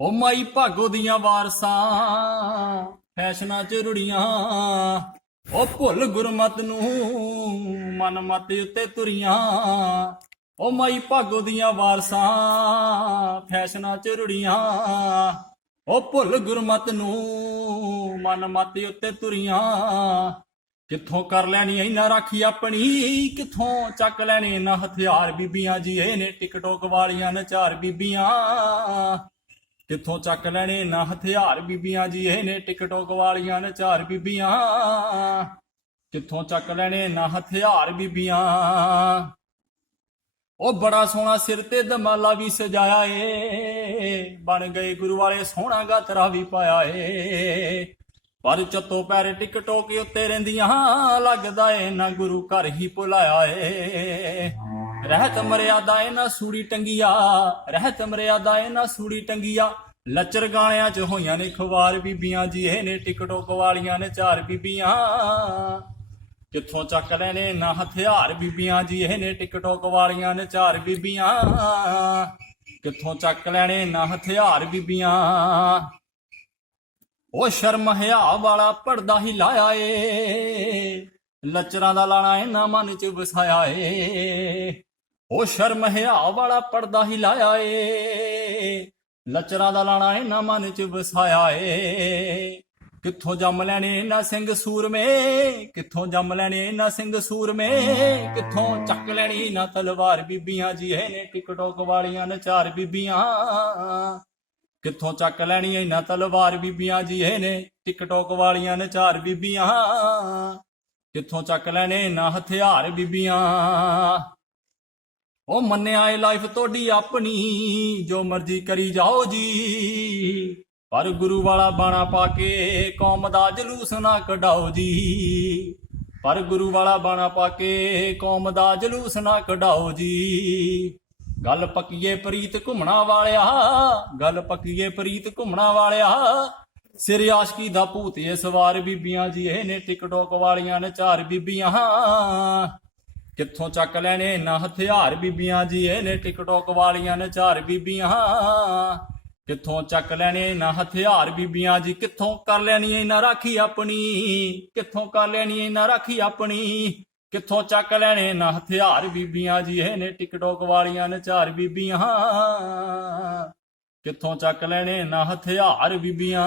ਓ ਮਾਈ ਭਾਗੋ ਦੀਆਂ ਵਾਰਸਾਂ, ਫੈਸ਼ਨਾਂ ਚ ਰੁੜੀਆਂ। ਓ ਭੁੱਲ ਗੁਰਮਤ ਨੂੰ ਮਨ ਮਤ ਉੱਤੇ ਤੁਰੀਆਂ। ਓ ਮਾਈ ਭਾਗੋ ਦੀਆਂ ਵਾਰਸਾਂ, ਫੈਸ਼ਨਾਂ ਚ ਰੁੜੀਆਂ। ਓ ਭੁੱਲ ਗੁਰਮਤ ਨੂੰ ਮਨ ਮਤ ਉੱਤੇ ਤੁਰੀਆਂ। ਕਿੱਥੋਂ ਕਰ ਲੈਣੀ ਇਹਨਾਂ ਰਾਖੀ ਆਪਣੀ, ਕਿੱਥੋਂ ਚੱਕ ਲੈਣੇ ਇਹਨਾਂ ਹਥਿਆਰ ਬੀਬੀਆਂ ਜੀ ਇਹ ਨੇ ਟਿਕਟੋਕ ਵਾਲੀਆਂ ਨਚਾਰ ਬੀਬੀਆਂ। ਕਿੱਥੋਂ ਚੱਕ ਲੈਣੇ ਨਾ ਹਥਿਆਰ ਬੀਬੀਆਂ ਜੀ, ਇਹ ਨੇ ਟਿਕਟੋਕ ਵਾਲੀਆਂ ਨੇ ਚਾਰ ਬੀਬੀਆਂ। ਕਿੱਥੋਂ ਚੱਕ ਲੈਣੇ ਨਾ ਹਥਿਆਰ ਬੀਬੀਆਂ। ਉਹ ਬੜਾ ਸੋਹਣਾ ਸਿਰ ਤੇ ਦਮਾਲਾ ਵੀ ਸਜਾਇਆ ਏ। ਬਣ ਗਏ ਗੁਰੂ ਵਾਲੇ ਸੋਹਣਾ ਗਾਤਰਾ ਵੀ ਪਾਇਆ ਏ। ਪਰ ਚੱਤੋ ਪੈਰ ਟਿਕਟੋਕ ਉੱਤੇ ਰਹਿੰਦੀਆਂ, ਲੱਗਦਾ ਏ ਨਾ ਗੁਰੂ ਘਰ ਹੀ ਭੁਲਾਇਆ ਏ। ਰਹਿਤ ਮਰਿਆਦਾ ਏ ਨਾ ਸੂੜੀ ਟੰਗੀਆ, ਰਹਿਤ ਮਰਿਆਦਾ ਏ ਨਾ ਸੂੜੀ ਟੰਗੀਆ। ਲੱਚਰ ਗਾਣਿਆਂ 'ਚ ਹੋਈਆਂ ਨੇ ਖਵਾਰ ਬੀਬੀਆਂ ਜੀ, ਇਹ ਨੇ ਟਿਕਟੋਕ ਵਾਲੀਆਂ ਨੇ ਚਾਰ ਬੀਬੀਆਂ। ਕਿੱਥੋਂ ਚੱਕ ਲੈਣੇ ਨਾ ਹਥਿਆਰ ਬੀਬੀਆਂ ਜੀ, ਇਹ ਨੇ ਟਿਕਟੋਕ ਵਾਲੀਆਂ ਨੇ ਚਾਰ ਬੀਬੀਆਂ। ਕਿੱਥੋਂ ਚੱਕ ਲੈਣੇ ਨਾ ਹਥਿਆਰ ਬੀਬੀਆਂ। ਉਹ ਸ਼ਰਮ ਹਿਆ ਵਾਲਾ ਪਰਦਾ ਹੀ ਲਾਇਆ ਏ। ਲੱਚਰਾਂ ਦਾ ਲਾਣਾ ਇਹਨਾਂ ਮਨ ਚ ਵਸਾਇਆ ਏ। ਉਹ ਸ਼ਰਮ ਹਿਆ ਵਾਲਾ ਪਰਦਾ ਹੀ ਲਾਇਆ ਏ। ਲੱਚਰਾਂ ਦਾ ਲਾਣਾ ਇਹਨਾਂ ਮਨ ਚ ਵਸਾਇਆ ਏ। ਕਿੱਥੋਂ ਜੰਮ ਲੈਣੇ ਨਾ ਸਿੰਘ ਸੂਰਮੇ? ਕਿੱਥੋਂ ਜੰਮ ਲੈਣੇ ਨਾ ਸਿੰਘ ਸੂਰਮੇ? ਕਿੱਥੋਂ ਚੱਕ ਲੈਣੀ ਨਾ ਤਲਵਾਰ ਬੀਬੀਆਂ ਜੀ? ਇਹ ਨੇ ਟਿਕਟੋਕ ਵਾਲੀਆਂ ਨੇ ਚਾਰ ਬੀਬੀਆਂ। ਕਿੱਥੋਂ ਚੱਕ ਲੈਣੀ ਇਹਨਾਂ ਤਲਵਾਰ ਬੀਬੀਆਂ ਜੀ? ਇਹ ਨੇ ਟਿਕਟੋਕ ਵਾਲੀਆਂ ਨੇ ਚਾਰ ਬੀਬੀਆਂ। ਕਿੱਥੋਂ ਚੱਕ ਲੈਣੇ ਨਾ ਹਥਿਆਰ ਬੀਬੀਆਂ। ਉਹ ਮੰਨਿਆ ਏ ਲਾਈਫ ਤੁਹਾਡੀ ਆਪਣੀ, ਜੋ ਮਰਜ਼ੀ ਕਰੀ ਜਾਓ ਜੀ। ਪਰ ਗੁਰੂ ਵਾਲਾ ਬਾਣਾ ਪਾ ਕੇ ਕੌਮ ਦਾ ਜਲੂਸ ਨਾ ਕਢਾਓ ਜੀ। ਪਰ ਗੁਰੂ ਵਾਲਾ ਬਾਣਾ ਪਾ ਕੇ ਕੌਮ ਦਾ ਜਲੂਸ ਨਾ ਕਢਾਓ ਜੀ। ਗੱਲ ਪੱਕੀਏ ਪ੍ਰੀਤ ਘੁੰਮਣਾ ਵਾਲਿਆ, ਗੱਲ ਪੱਕੀਏ ਪ੍ਰੀਤ ਘੁੰਮਣਾ ਵਾਲਿਆ। ਸਿਰ ਆਸ਼ਕੀ ਦਾ ਭੂਤ ਇਹ ਸਵਾਰ ਬੀਬੀਆਂ ਜੀ, ਇਹ ਨੇ ਟਿਕਟੋਕ ਵਾਲੀਆਂ ਨੇ ਚਾਰ ਬੀਬੀਆਂ। ਕਿੱਥੋਂ ਚੱਕ ਲੈਣੇ ਨਾ ਹਥਿਆਰ ਬੀਬੀਆਂ ਜੀ, ਇਹ ਨੇ ਟਿਕਟੋਕ ਵਾਲੀਆਂ ਨੇ ਚਾਰ ਬੀਬੀਆਂ। ਕਿੱਥੋਂ ਚੱਕ ਲੈਣੇ ਨਾ ਹਥਿਆਰ ਬੀਬੀਆਂ ਜੀ, ਕਿੱਥੋਂ ਕਰ ਲੈਣੀ ਇਹਨਾਂ ਰਾਖੀ ਆਪਣੀ? ਕਿੱਥੋਂ ਕਰ ਲੈਣੀ ਇਹਨਾਂ ਰਾਖੀ ਆਪਣੀ? ਕਿੱਥੋਂ ਚੱਕ ਲੈਣੇ ਨਾ ਹਥਿਆਰ ਬੀਬੀਆਂ ਜੀ, ਇਹ ਨੇ ਟਿਕਟੋਕ ਵਾਲੀਆਂ ਨੇ ਚਾਰ ਬੀਬੀਆਂ। ਕਿੱਥੋਂ ਚੱਕ ਲੈਣੇ ਨਾ ਹਥਿਆਰ ਬੀਬੀਆਂ?